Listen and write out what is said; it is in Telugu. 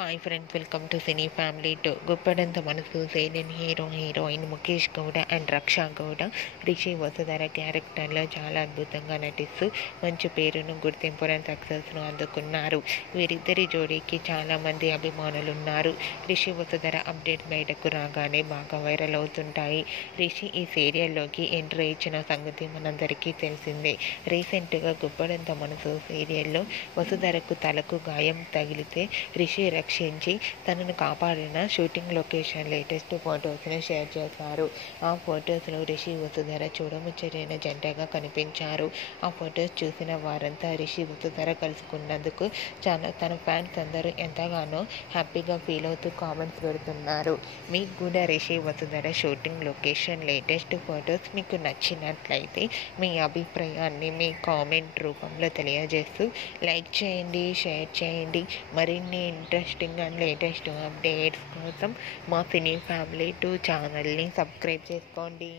Hi friends, welcome to cine family two. గుప్పడంత మనసు serial heroine Mukesh Gowda and Raksha Gowda Rishi Vasudhara క్యారెక్టర్లో చాలా అద్భుతంగా నటిస్తూ మంచి పేరును, గుర్తింపును, సక్సెస్ను అందుకున్నారు. వీరిద్దరి జోడీకి చాలామంది అభిమానులు ఉన్నారు. రిషి వసుధర అప్డేట్ బయటకు రాగానే బాగా వైరల్ అవుతుంటాయి. రిషి ఈ సీరియల్లోకి ఎంట్రీ ఇచ్చిన సంగతి మనందరికీ తెలిసిందే. రీసెంట్గా గుప్పడంత మనసు సీరియల్లో వసుధరకు తలకు గాయం తగిలితే రిషి రక్షించి తనను కాపాడిన షూటింగ్ లొకేషన్ లేటెస్ట్ ఫొటోస్ని షేర్ చేశారు. ఆ ఫొటోస్లో రిషి వసుధర చూడముచ్చటైన జంటగా కనిపించారు. ఆ ఫొటోస్ చూసిన వారంతా రిషి వసుధర కలుసుకున్నందుకు తన ఫ్యాన్స్ అందరూ ఎంతగానో హ్యాపీగా ఫీల్ అవుతూ కామెంట్స్ పెడుతున్నారు. మీకు కూడా Rishi Vasudhara shooting location latest photos మీకు నచ్చినట్లయితే మీ అభిప్రాయాన్ని మీ కామెంట్ రూపంలో తెలియజేస్తూ లైక్ చేయండి, షేర్ చేయండి. మరిన్ని ఇంట్రెస్టింగ్ అండ్ లేటెస్ట్ అప్డేట్స్ కోసం మా సినీ ఫ్యామిలీ 2 ఛానల్ని సబ్స్క్రైబ్ చేసుకోండి.